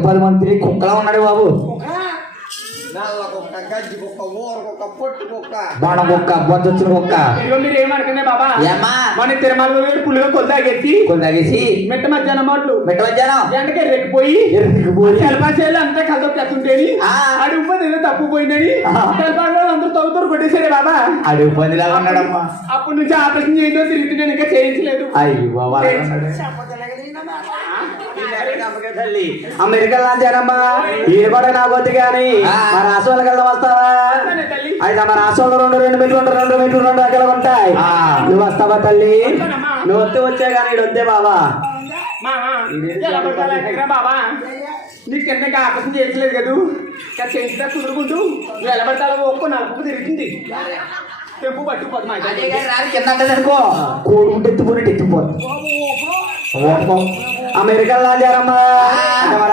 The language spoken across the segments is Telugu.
పది మంది కుక్కలా ఉన్నాడు బాబు. కుక్క నల్ల కుక్క గజ్జి కుక్క ఊర కుక్క పొట్టు కుక్క బొండ కుక్క బొచ్చొచ్చిన కుక్క ఇదిగో మీరు ఏమనుకునే బాబా? మన తిరుమలలో మిట్ట మధ్యాహ్నం మాటలు. మెట్ట మధ్యాహ్నం? ఎండకి ఎర్రెక్కిపోయి ఎరుపుకుపోయి తెలపాచేలు అంతా కలతో పెట్టుంటేని ఆ. అడి ఉమ్మది ఏదో తప్పు పోయిందని ఆ. తెలపాలో అందరూ తవ్వుతారు కొట్టేసారే బాబా. అడుగు పందిలాగా ఉన్నాడమ్మా. అప్పటి నుంచి ఆపరేషన్ చేయడం తిరుగుతున్నాను ఇంకా చేయించలేదు. అయ్యో బాబా అలాగే ఉన్నాడు. చెప్పదలగది నా మాట తల్లి. అమెరికా లాంచారమ్మా ఈడు కూడా నా కొద్ది కానీ ఆ. మా రాష్ట్రాలకు వెళ్దాం వస్తావా? అయితే మన రాష్ట్రంలో రెండు రెండు మీటర్లు ఉంటాయి రెండు మీటర్లు రెండు అక్కడ ఉంటాయి. ఆ. నువ్వు వస్తావా తల్లి. నువ్వు వస్తే వచ్చే కానీ ఈడు వద్దే బాబా బాబా నీకు ఇంకా ఆపరేషన్ చేయట్లేదు కదూ? ఇంకా చేయించడా కుదురుకుంటూ. నువ్వు ఎలా పడతావో ఒక్కో నలుపు తిరుగుతుంది. తెంపు పట్టుకుపోదు మా కింద అంటే అనుకో. కోడుకుంటే ఎత్తుకుని ఎత్తిపోతుంది ఓహో. అమెరికా లాంచారమ్మా అంటే మన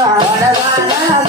వస్తావా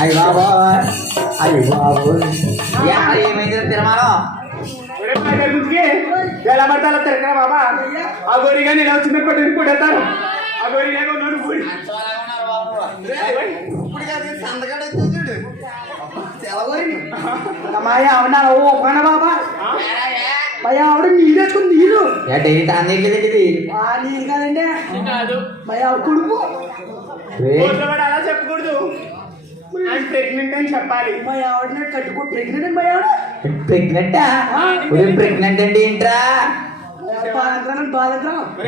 అయ్యి బాబోయ్ అయ్యి బాబోయ్ ఏమైంది తిరుమలం ఎలా పడతారో తిరగరా బాబా? ఆ గోరి కానీ ఇలా వచ్చిన కొట్టి కొడతారు ఆ గోరి కానీ నన్ను పూడి ఇప్పుడు కాదు సందగడ చూడు సెలవుని మాయ అవునా ఓ పన బాబా భయ ఆ కాదండి. కాదు. అలా చెప్పకూడదు. ఆయన ప్రెగ్నెంట్ అని చెప్పాలి. భయ ఆవిడ కట్టుకో ప్రెగ్నెంట్ ఆవిడ ప్రెగ్నెంటా అంటే ఏంట్రా?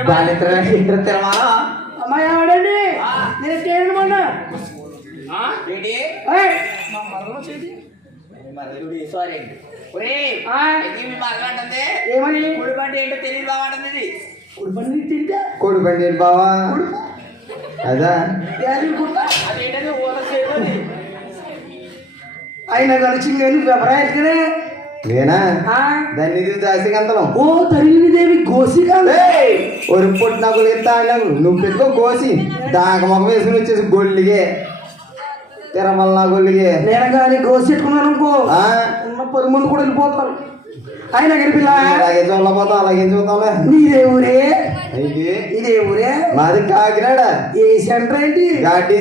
బాలంత్రం ఇంటర్ తిరుమలం? అమ్మాయి ఆవిడండి నేను చేయను మొన్న. ఆ? ఏంటి? సారీ ఆ, ఏమని? కుడిపంటే ఏంటో తెలియదు అంటుంది. తింటా? బావా? అదా? ఆయన కలిసింది నువ్వు ఎవరాయకనే నేనా దాన్ని ఇది దాసిగంతలం ఓ తరిగిన దేవి గోసిగా ஒரு పొట్టు నాకు ఎత్తాడు నువ్వు పెట్టుకో కోసి దాక మొక్క వేసుకుని వచ్చేసి గొల్లిగే. తిరమల నా గొల్లిగే నేను కానీ గోసి పెట్టుకున్నాను అనుకో. ఆ, ఉన్న పది మంది కూడా వెళ్ళిపోతారు ఆయన గడిపిల్ల అలాగే చూడలేకపోతాం అలాగే చూద్దాంలే. నీదే ఊరే? ఇదే ఊరే? మాది కాకినాడ. ఏ సెంటర్ ఏంటి?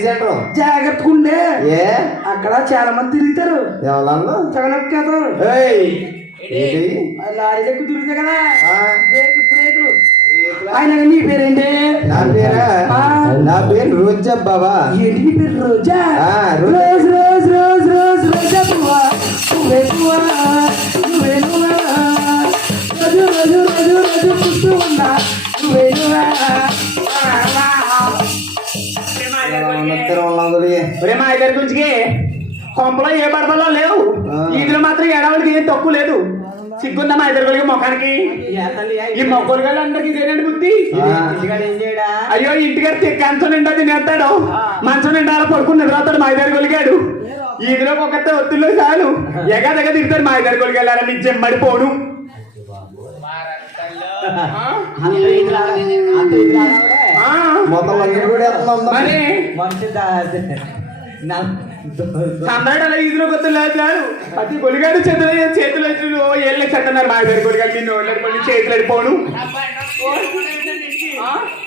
సెంటర్. జాగ్రత్తగా ఉండే. ఏ? అక్కడ చాలా మంది తిరుగుతారు. ఎవరన్నా? జగనక్కేతారు ఏయ్! ఏంటి? లారీ ఎక్కువ తిరుగుతాయి కదా. ఆ, బ్రేకులు ఆయన నీ పేరేంటి. నా పేరు? రోజా బాబా ఏంటి పేరు Roja? Roja. Rose rose rose rose పువ్వా నువ్వే పువ్వా నువ్వే నువ్వా. రోజు రోజు రోజు రోజు పుస్తూ ఉన్నా నువ్వే నువ్వా. ఒరే మా ఇద్దరి గురించి కొంపలో ఏ బడబలో లేవు. ఆ. ఈదులో మాత్రం ఏడవడికి ఏం తక్కువ లేదు. సిగ్గుందా మా ఇద్దరు కలిగి ముఖానికి. ఈ మొక్కలు గల అందరికి ఇదేనండి బుద్ధి అయ్యో ఇంటికి కంచం నిండా తినేస్తాడు. మంచం నిండా అలా పడుకుని నిద్రతాడు మా ఇద్దరు కొలిగాడు. ఈదిలో ఒక్కతే ఒత్తిళ్ళు చాలు. ఎగా దగ్గర తిరుగుతాడు మా ఇద్దరు కొలిగారు నీ చెమ్మడిపోను ఆ, మొత్తం లంగిడి కూడా వేస్తున్నాం మరి. సందడి అలా ఈదులో కొత్త లేదు చాలు ప్రతి కొలిగాడు చేతులు చేతులు చెట్టన్నారు మా ఇద్దరు కొలిగాడు నిన్ను ఓళ్ళడి కొలి చేతులు అడిపోను?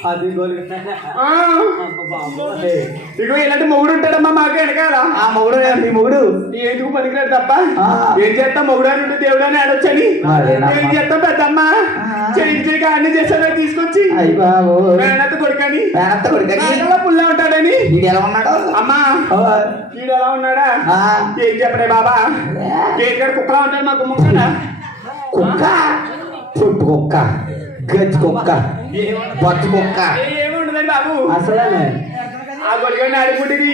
అది. ఇగో ఇలాంటి మొగుడు ఉంటాడమ్మా మాకు వెనకాల. ఆ మొగుడు మీ మొగుడు? ఎందుకు పనికిరాడు తప్ప. ఏం చేస్తాం? మొగుడు అని ఉంటే దేవుడు అని ఆడొచ్చని. ఏం చేస్తాం పెద్దమ్మ? చేయించి అన్ని చేస్తాను తీసుకొచ్చి. మేనత్త కొడుకని. మేనత్త కొడుకని? పుల్ల ఉంటాడని. వీడు ఎలా ఉన్నాడు? అమ్మా. వీడు ఎలా ఉన్నాడా? ఆ, ఏం చెప్పడే బాబా? కేకడ కుక్కలా ఉంటాడు మా గుమ్మక్కడ కుక్క చుట్టు కుక్క గజ్జి కుక్క బొచ్చు కుక్క బాబు అసలే ఆ గొలిగండి ఆడిపుట్టిది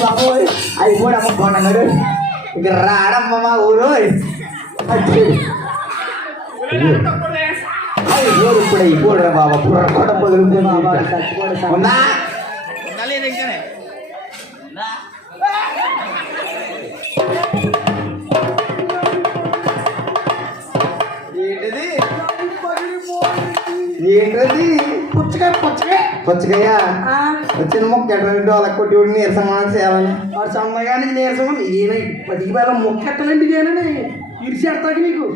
బాబోయ్ అయ్యి బాబోయ్. ఇక రాడమ్మ మా ఊరు బాబా బుర్ర కూడా పగులుతుంది ఉందా ఏంటది? పుచ్చకాయ పుచ్చకాయ పుచ్చకాయ వచ్చిన మొక్క ఎటువంటి వాళ్ళ కొట్టి నీరసం చేయాలని వాడు సమ్మగానికి నీరసం ఈయన పది వేల మొక్కెట్టలేంటి కానీ ఇరిచేస్తాకి నీకు.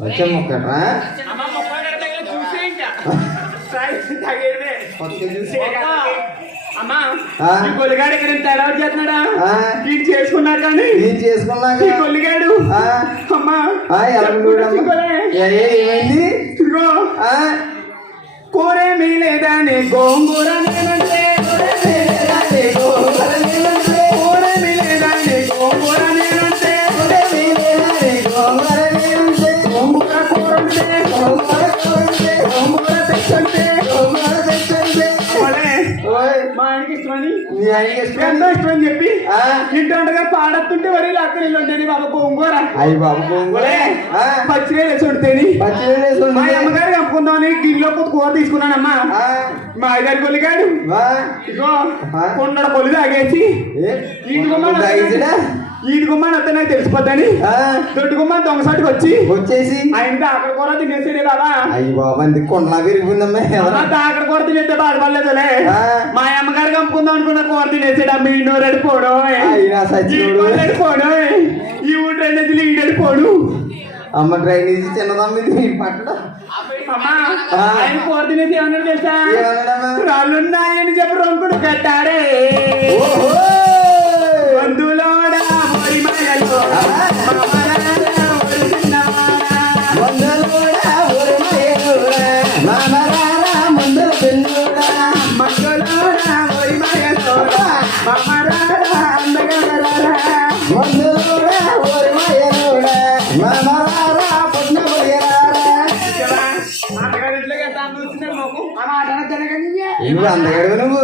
వచ్చిన మొక్క ఎట్రా అమ్మ మొక్కలు కడతాయి చూసే ఇంకా. ట్రై తాగేదే అమ్మా ఆ? ఈ కొలిగాడు ఇక్కడ చేస్తున్నాడా? కానీ నేను? అమ్మా ఏమైంది? కూరేమీ లేదని గోంగూర ఇష్టమని నీ ఆయనకి ఇష్టం ఎంతో ఇష్టమని చెప్పి? ఇంటి పాడత్తుంటే వరి అక్కడ ఉండేది బాబా గోంగూర అయ్యి బాబు గోంగూర. పచ్చిగా వేసి ఉడితేని పచ్చిమిర్చి వేసి మా. అమ్మగారు కప్పుకుందామని గిన్నెలో కొత్త కూర తీసుకున్నానమ్మా ఆ? మా ఐదారు కొలిగాడు? ఇగో ఆ? కొండడ కొలి తాగేసి ఏ? ఈది గుమ్మని నాకు తెలిసిపోద్దని? దొడ్డు గుమ్మని దొంగసాటికి వచ్చి వచ్చేసి. ఆయన అక్కడ కూర తినేసాడే బాబా అయ్యి బాబు అంది కొండలా ఆ అక్కడ కూర తినేస్తే బాధపడలేదులే. ఆ? మా అమ్మగారు కమ్ముకుందాం అనుకున్న కూర తినేసాడు అమ్మ ఈ నోరు అడిపోడు అయినా సచ్చినోడు. అడిపోడు ఈ ఊరు రెండు ఈడడిపోడు అమ్మ డ్రైనేజీ చిన్నదమ్మ ఇది పట్టడం. ఆయన కూర తినేసి ఏమన్నాడు తెలుసా? ఏమన్నాడమ్మా? రాళ్ళున్నాయని చెప్పి రొంకుడు కట్టాడే. ఓహో! నువ్వు అందగడు నువ్వు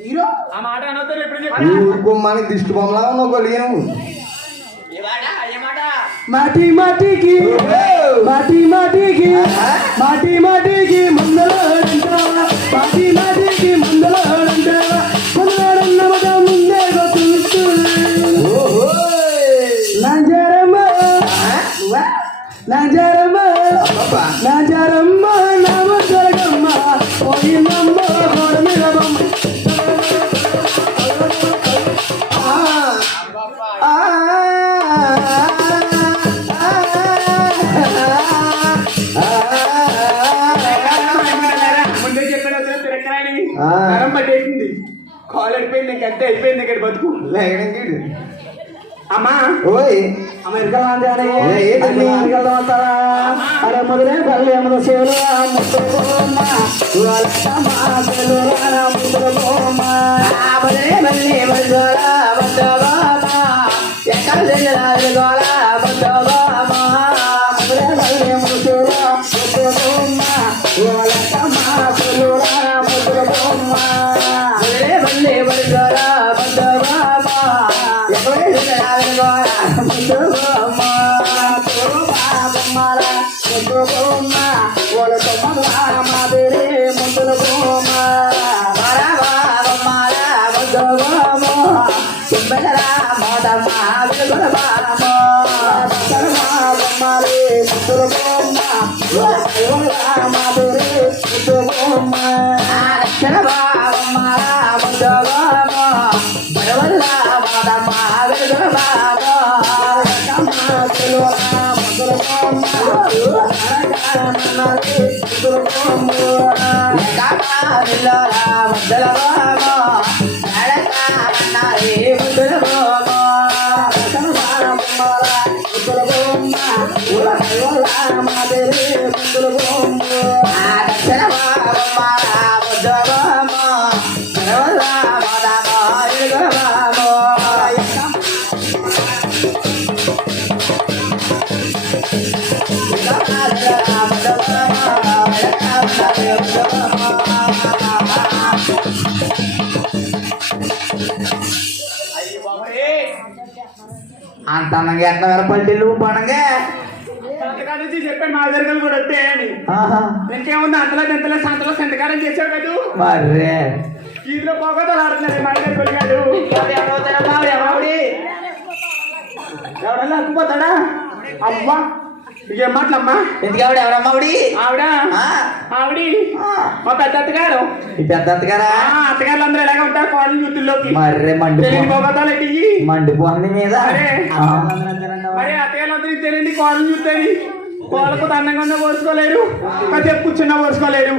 హీరో ఆ మాట అనొద్దని ఎప్పుడు చెప్పా? ఊరుకో మనకి దిష్టి బొమ్మలా ఉన్నావు కొలిగి నువ్వు माटी माटी की हो. माटी माटी की माटी माटी की मंगल माटी माटी की मंगल నరం పట్టేసింది. కాల్ అయిపోయింది ఇంక అంతే అయిపోయింది ఇక్కడ బతుకు. లేగడంగిడు అమ్మా. ఓయ్. అమెరికా లాంటి ఏ, ఏ తల్లి? అరే మొదలే పల్లె మొదలు సేవలు ముద్దు బొమ్మ వాళ్ళమ్మ సెలవుల బొమ్మలే ముద్దుల బొమ్మ వాళ్ళ మాదిరి ముద్దు బొమ్మ అయ్యి అంత అందంగా ఎట్లా పల్లెలు పండగే? సంతకాలం నుంచి చెప్పాను మా దగ్గర కూడా వస్తే అని ఇంకేముంది అంతలో సంతలో కదా? ఆడుతున్నారు మా దగ్గర కొలిగాడు ఎవడన్నా అక్కుపోతాడా ఏం మాటలమ్మా ఎందుకు ఆవిడ ఆవిడ? ఆ. ఆవిడి? మా పెద్ద అత్తగారు. ఈ పెద్ద అత్తగారా? ఆ, అత్తగారులు అందరూ ఎలాగ ఉంటారు యూతుల్లోకి మర్రే మండి మండిపోంది మీద. మరి అత్తగారు అందరూ తెలియని కాలేజ్ చూస్తుంది వాళ్ళకు దండంగా ఉన్న పోసుకోలేరు. కాసేపు కూర్చున్నా పోసుకోలేరు.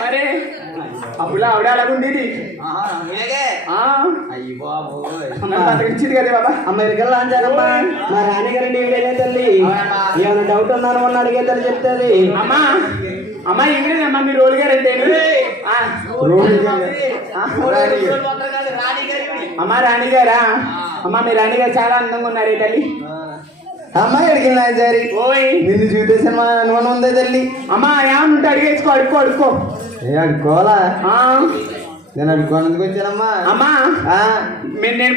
మరి అప్పుడు ఆవిడ నన్ను బతకించింది కదా బాబా. అమెరికా లాంచారమ్మా మా రాణిగారి నీవేనే తల్లి. ఏమైనా డౌట్ ఉన్నాను మొన్న అడిగే తల్లి చెప్తుంది. అమ్మా అమ్మా ఇంగ్లీష్ మీ రోల్ గారు అంటే ఆ, అమ్మా రాణి గారా? అమ్మా మీ రాణి గారు చాలా అందంగా ఉన్నారే తల్లి. అమ్మాయి అడిగిన సరి ఓయ్. నిన్ను చూపేసిన మా అనుమానం ఉందే తల్లి? అమ్మా ఏమన్నా ఉంటే అడిగేసుకో అడుక్కో అడుక్కో. ఏ అడుకోవాలా నేను అడుకోనందుకు వచ్చానమ్మా. అమ్మా. ఆ, మీరు నేను